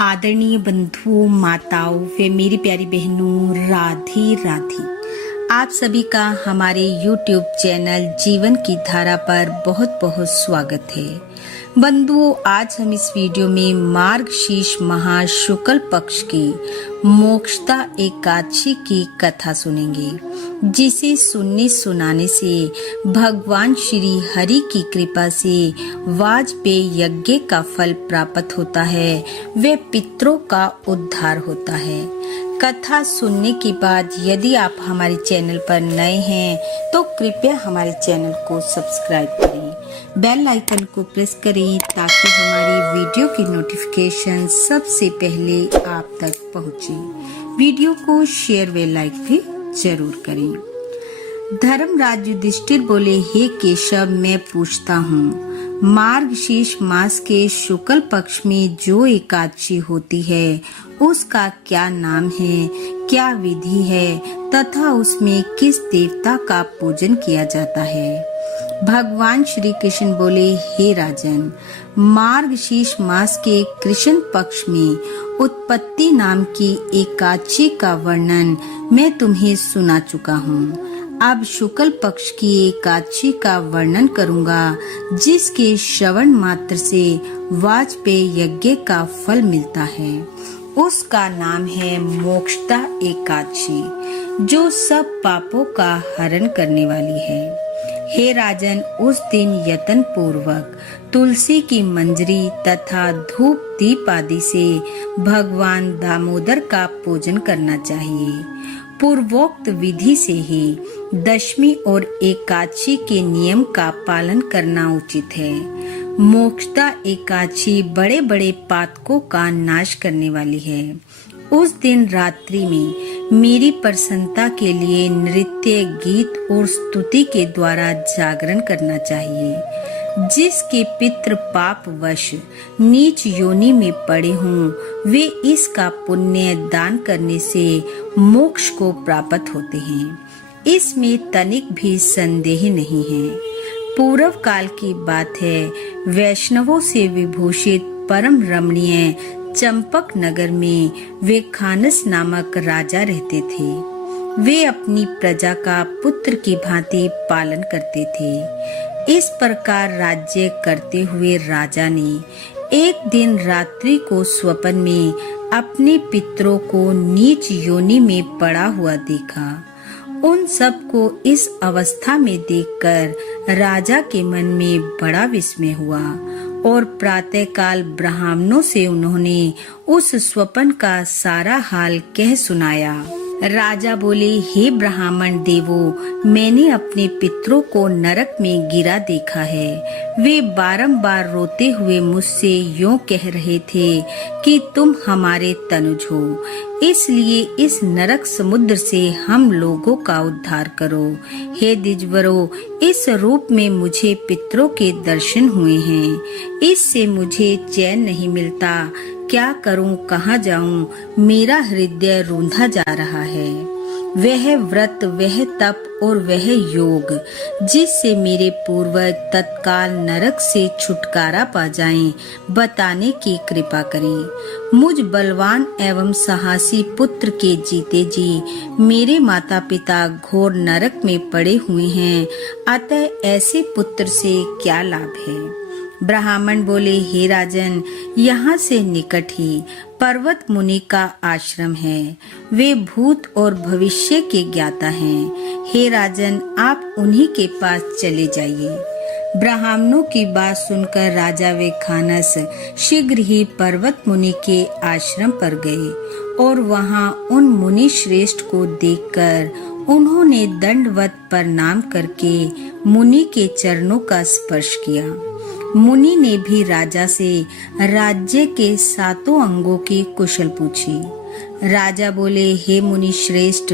आदरणीय बंधुओं, माताओं व मेरी प्यारी बहनों, राधे राधे। आप सभी का हमारे YouTube चैनल जीवन की धारा पर बहुत बहुत स्वागत है। बंधुओं, आज हम इस वीडियो में मार्गशीर्ष माह शुक्ल पक्ष की मोक्षदा एकादशी की कथा सुनेंगे, जिसे सुनने सुनाने से भगवान श्री हरि की कृपा से वाजपेयी यज्ञ का फल प्राप्त होता है व पितरों का उद्धार होता है। कथा सुनने के बाद यदि आप हमारे चैनल पर नए हैं तो कृपया हमारे चैनल को सब्सक्राइब करें, बेल आइकन को प्रेस करें ताकि हमारी वीडियो की नोटिफिकेशन सबसे पहले आप तक पहुंचे। वीडियो को शेयर व लाइक भी जरूर करें। धर्मराज युधिष्ठिर बोले, हे केशव, मैं पूछता हूँ, मार्गशीर्ष मास के शुक्ल पक्ष में जो एकादशी होती है उसका क्या नाम है, क्या विधि है तथा उसमें किस देवता का पूजन किया जाता है? भगवान श्री कृष्ण बोले, हे राजन, मार्गशीर्ष मास के कृष्ण पक्ष में उत्पत्ति नाम की एकादशी का वर्णन मैं तुम्हें सुना चुका हूँ। अब शुक्ल पक्ष की एकादशी का वर्णन करूंगा, जिसके श्रवण मात्र से वाजपेयी यज्ञ का फल मिलता है। उसका नाम है मोक्षदा एकादशी, जो सब पापों का हरण करने वाली है। हे राजन, उस दिन यत्न पूर्वक तुलसी की मंजरी तथा धूप दीप आदि से भगवान दामोदर का पूजन करना चाहिए। पूर्वोक्त विधि से ही दशमी और एकादशी के नियम का पालन करना उचित है। मोक्षदा एकादशी बड़े बड़े पातकों का नाश करने वाली है। उस दिन रात्रि में मेरी प्रसन्नता के लिए नृत्य, गीत और स्तुति के द्वारा जागरण करना चाहिए। जिसके पितृ पाप वश नीच योनि में पड़े हों, वे इसका पुण्य दान करने से मोक्ष को प्राप्त होते हैं। इसमें तनिक भी संदेह नहीं है। पूर्व काल की बात है, वैष्णवों से विभूषित परम रमणीय चंपक नगर में वे खानस नामक राजा रहते थे। वे अपनी प्रजा का पुत्र की भांति पालन करते थे। इस प्रकार राज्य करते हुए राजा ने एक दिन रात्रि को स्वप्न में अपने पितरों को नीच योनि में पड़ा हुआ देखा। उन सब को इस अवस्था में देखकर राजा के मन में बड़ा विस्मय हुआ और प्रातःकाल ब्राह्मणों से उन्होंने उस स्वप्न का सारा हाल कह सुनाया। राजा बोले, हे ब्राह्मण देवों, मैंने अपने पितरों को नरक में गिरा देखा है। वे बारंबार रोते हुए मुझसे यूं कह रहे थे कि तुम हमारे तनुज हो, इसलिए इस नरक समुद्र से हम लोगों का उद्धार करो। हे द्विजवरों, इस रूप में मुझे पितरों के दर्शन हुए हैं। इससे मुझे चैन नहीं मिलता। क्या करूं, कहाँ जाऊं? मेरा हृदय रूंधा जा रहा है। वह व्रत, वह तप और वह योग जिससे मेरे पूर्वज तत्काल नरक से छुटकारा पा जाएं, बताने की कृपा करें। मुझ बलवान एवं साहसी पुत्र के जीते जी मेरे माता पिता घोर नरक में पड़े हुए हैं, अतः ऐसे पुत्र से क्या लाभ है? ब्राह्मण बोले, हे राजन, यहाँ से निकट ही पर्वत मुनि का आश्रम है। वे भूत और भविष्य के ज्ञाता हैं। हे राजन, आप उन्हीं के पास चले जाइए। ब्राह्मणों की बात सुनकर राजा व खानस शीघ्र ही पर्वत मुनि के आश्रम पर गए और वहाँ उन मुनि श्रेष्ठ को देखकर उन्होंने दंडवत प्रणाम करके मुनि के चरणों का स्पर्श किया। मुनि ने भी राजा से राज्य के सातों अंगों की कुशल पूछी। राजा बोले, हे मुनि श्रेष्ठ,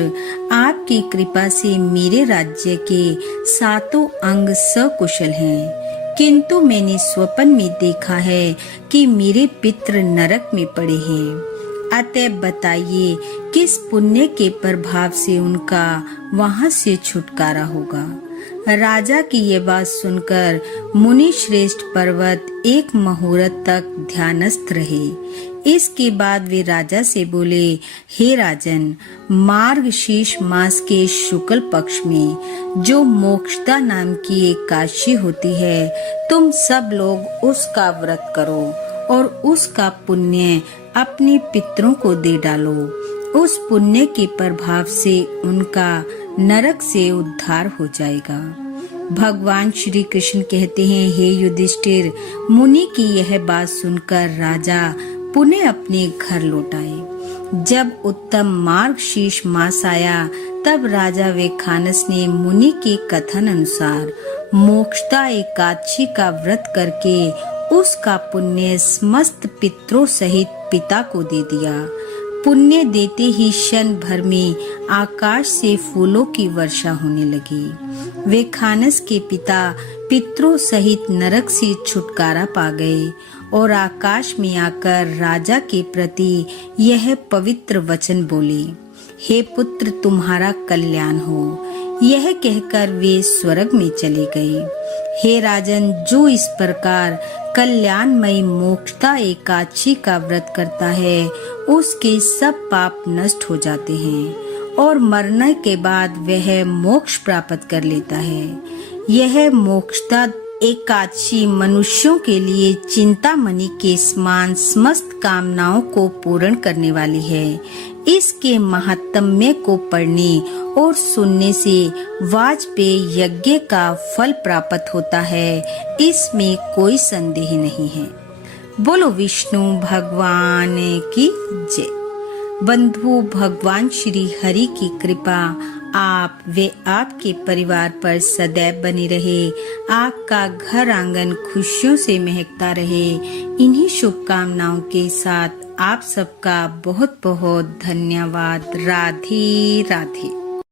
आपकी कृपा से मेरे राज्य के सातों अंग सकुशल हैं, किंतु मैंने स्वप्न में देखा है कि मेरे पितृ नरक में पड़े हैं। अतः बताइए, किस पुण्य के प्रभाव से उनका वहां से छुटकारा होगा? राजा की ये बात सुनकर मुनि श्रेष्ठ पर्वत एक मुहूर्त तक ध्यानस्थ रहे। इसके बाद वे राजा से बोले, हे राजन, मार्गशीर्ष मास के शुक्ल पक्ष में जो मोक्षदा नाम की एकादशी होती है, तुम सब लोग उसका व्रत करो और उसका पुण्य अपने पितरों को दे डालो। उस पुण्य के प्रभाव से उनका नरक से उद्धार हो जाएगा। भगवान श्री कृष्ण कहते हैं, हे युधिष्ठिर, मुनि की यह बात सुनकर राजा पुनः अपने घर लौट आए। जब उत्तम मार्गशीर्ष मास आया, तब राजा वेखानस ने मुनि के कथन अनुसार मोक्षदा एकादशी का व्रत करके उसका पुण्य समस्त पितरों सहित पिता को दे दिया। पुण्य देते ही क्षण भर में आकाश से फूलों की वर्षा होने लगी। वेखानस के पिता पितरों सहित नरक से छुटकारा पा गए और आकाश में आकर राजा के प्रति यह पवित्र वचन बोले, हे पुत्र, तुम्हारा कल्याण हो। यह कहकर वे स्वर्ग में चले गए। हे राजन, जो इस प्रकार कल्याणमयी मोक्षदा एकादशी का व्रत करता है, उसके सब पाप नष्ट हो जाते हैं और मरने के बाद वह मोक्ष प्राप्त कर लेता है। यह मोक्षदा एकादशी मनुष्यों के लिए चिंतामणि के समान समस्त कामनाओं को पूर्ण करने वाली है। इसके महात्म्य को पढ़ने और सुनने से वाजपेयी यज्ञ का फल प्राप्त होता है, इसमें कोई संदेह नहीं है। बोलो विष्णु भगवान की जय। बंधु, भगवान श्री हरि की कृपा आप वे आपके परिवार पर सदैव बनी रहे। आपका घर आंगन खुशियों से महकता रहे। इन्हीं शुभकामनाओं के साथ आप सबका बहुत बहुत धन्यवाद। राधे राधे।